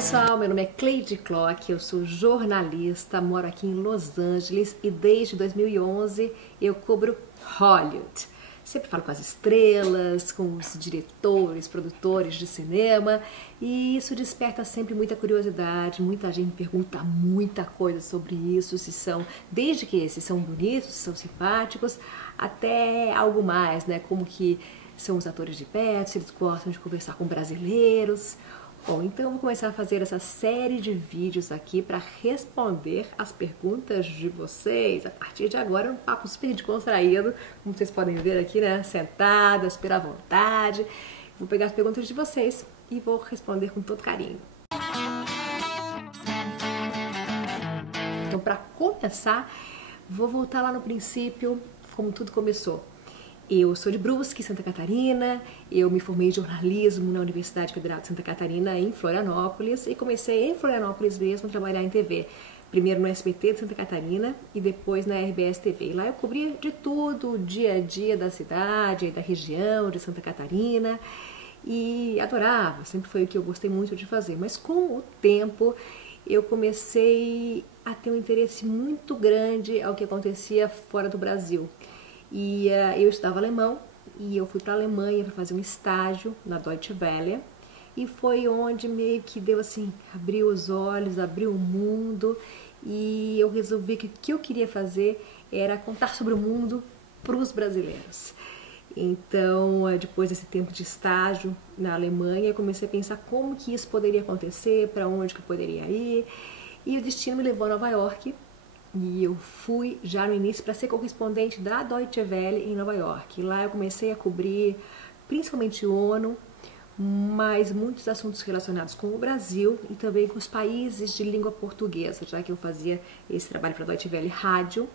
pessoal, meu nome é Cleide Clock, eu sou jornalista, moro aqui em Los Angeles e desde 2011 eu cubro Hollywood. Sempre falo com as estrelas, com os diretores, produtores de cinema e isso desperta sempre muita curiosidade, muita gente pergunta muita coisa sobre isso, desde que se são bonitos, se são simpáticos, até algo mais, né? Como que são os atores de perto, se eles gostam de conversar com brasileiros. Bom, então eu vou começar a fazer essa série de vídeos aqui para responder as perguntas de vocês. A partir de agora é um papo super descontraído, como vocês podem ver aqui, né? Sentada, super à vontade. Vou pegar as perguntas de vocês e vou responder com todo carinho. Então, para começar, vou voltar lá no princípio, como tudo começou. Eu sou de Brusque, Santa Catarina, eu me formei em jornalismo na Universidade Federal de Santa Catarina, em Florianópolis, e comecei em Florianópolis mesmo a trabalhar em TV. Primeiro no SBT de Santa Catarina e depois na RBS TV. E lá eu cobria de tudo, o dia a dia da cidade, da região de Santa Catarina, e adorava, sempre foi o que eu gostei muito de fazer. Mas com o tempo eu comecei a ter um interesse muito grande ao que acontecia fora do Brasil. E eu estudava alemão e eu fui para a Alemanha para fazer um estágio na Deutsche Welle e foi onde meio que deu assim, abriu os olhos, abriu o mundo e eu resolvi que o que eu queria fazer era contar sobre o mundo para os brasileiros. Então, depois desse tempo de estágio na Alemanha, eu comecei a pensar como que isso poderia acontecer, para onde que eu poderia ir e o destino me levou a Nova York. E eu fui já no início para ser correspondente da Deutsche Welle em Nova York. E lá eu comecei a cobrir principalmente ONU, mas muitos assuntos relacionados com o Brasil e também com os países de língua portuguesa, já que eu fazia esse trabalho para a Deutsche Welle Rádio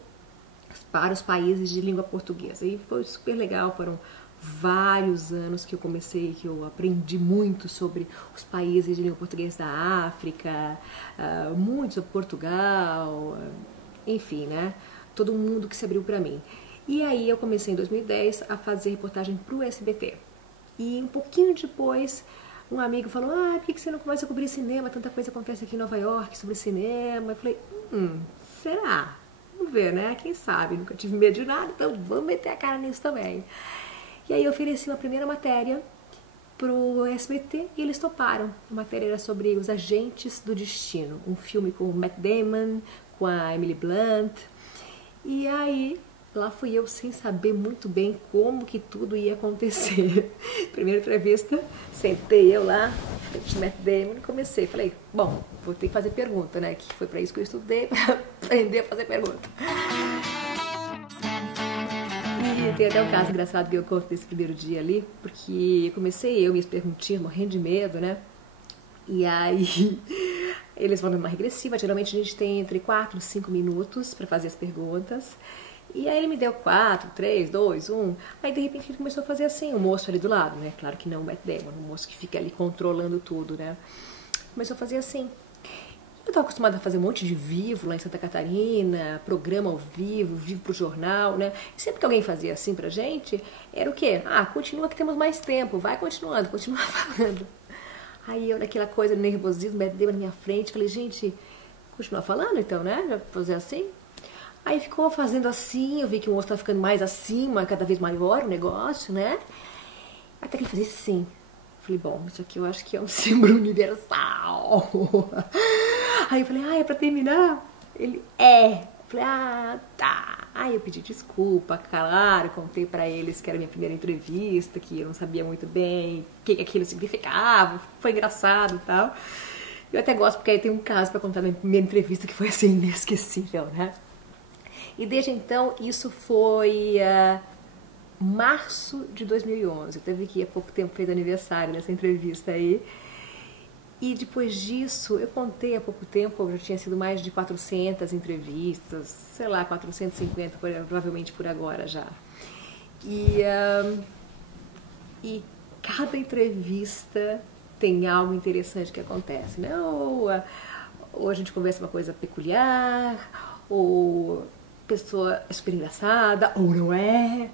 para os países de língua portuguesa. E foi super legal, foram vários anos que eu aprendi muito sobre os países de língua portuguesa da África, muito sobre Portugal, enfim, né? Todo mundo que se abriu para mim. E aí eu comecei em 2010 a fazer reportagem para o SBT. E um pouquinho depois, um amigo falou, por que você não começa a cobrir cinema? Tanta coisa acontece aqui em Nova York sobre cinema. Eu falei, será? Vamos ver, né? Quem sabe? Nunca tive medo de nada, então vamos meter a cara nisso também. E aí eu ofereci uma primeira matéria pro SBT e eles toparam. A matéria era sobre Os Agentes do Destino, um filme com o Matt Damon, com a Emily Blunt. E aí, lá fui eu sem saber muito bem como que tudo ia acontecer. Primeira entrevista, sentei eu lá, frente ao Matt Damon e comecei. Falei, bom, vou ter que fazer pergunta, né? Que foi para isso que eu estudei, para aprender a fazer pergunta. E tem até um caso engraçado que eu conto desse primeiro dia ali, porque comecei minhas perguntinhas, morrendo de medo, né? E aí eles vão numa regressiva, geralmente a gente tem entre 4 e 5 minutos para fazer as perguntas. E aí ele me deu 4, 3, 2, 1. Aí de repente ele começou a fazer assim, o moço ali do lado, né? Claro que não o Matt Damon, o moço que fica ali controlando tudo, né? Começou a fazer assim. Eu estava acostumada a fazer um monte de vivo lá em Santa Catarina, programa ao vivo, vivo pro jornal, né? E sempre que alguém fazia assim pra gente, era o quê? Continua que temos mais tempo, vai continuando, continua falando. Aí eu naquela coisa, nervosismo, deu na minha frente, falei, gente, continua falando então, né? Já fazer assim? Aí ficou fazendo assim, eu vi que o moço tá ficando mais acima, cada vez maior o negócio, né? Até que ele fazia assim. Falei, bom, isso aqui eu acho que é um símbolo universal. Aí eu falei, é pra terminar? Ele, é. Eu falei, tá. Aí eu pedi desculpa, claro, contei pra eles que era a minha primeira entrevista, que eu não sabia muito bem o que aquilo significava, foi engraçado e tal. Eu até gosto porque aí tem um caso pra contar na minha primeira entrevista que foi assim, inesquecível, né? E desde então, isso foi março de 2011. Eu teve que ir há pouco tempo, fez aniversário nessa entrevista aí. E depois disso, eu contei há pouco tempo, já tinha sido mais de 400 entrevistas, sei lá, 450 provavelmente por agora já. E cada entrevista tem algo interessante que acontece, né? Ou a gente conversa uma coisa peculiar, ou a pessoa é super engraçada, ou não é.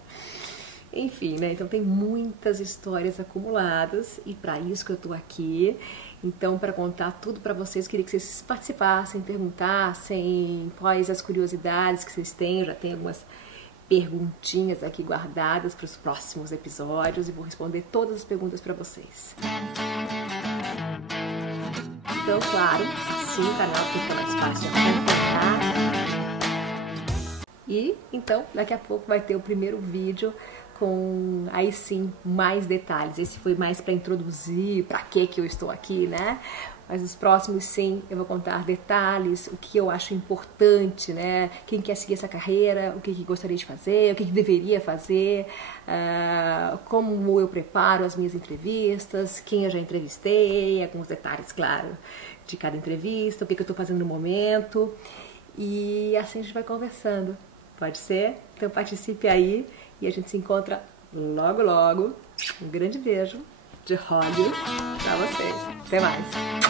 Enfim. fim, né? Então tem muitas histórias acumuladas e para isso que eu tô aqui. Então, para contar tudo para vocês, queria que vocês participassem, perguntassem quais as curiosidades que vocês têm. Eu já tenho algumas perguntinhas aqui guardadas para os próximos episódios e vou responder todas as perguntas para vocês. Então, claro, assine o canal que fica mais fácil de acompanhar. E então, daqui a pouco vai ter o primeiro vídeo com, aí sim, mais detalhes. Esse foi mais para introduzir para que eu estou aqui, né? Mas os próximos, sim, eu vou contar detalhes, o que eu acho importante, né? Quem quer seguir essa carreira, o que gostaria de fazer, o que deveria fazer, como eu preparo as minhas entrevistas, quem eu já entrevistei, alguns detalhes, claro, de cada entrevista, o que eu estou fazendo no momento. E assim a gente vai conversando. Pode ser? Então participe aí e a gente se encontra logo, logo. Um grande beijo de Hollywood pra vocês. Até mais!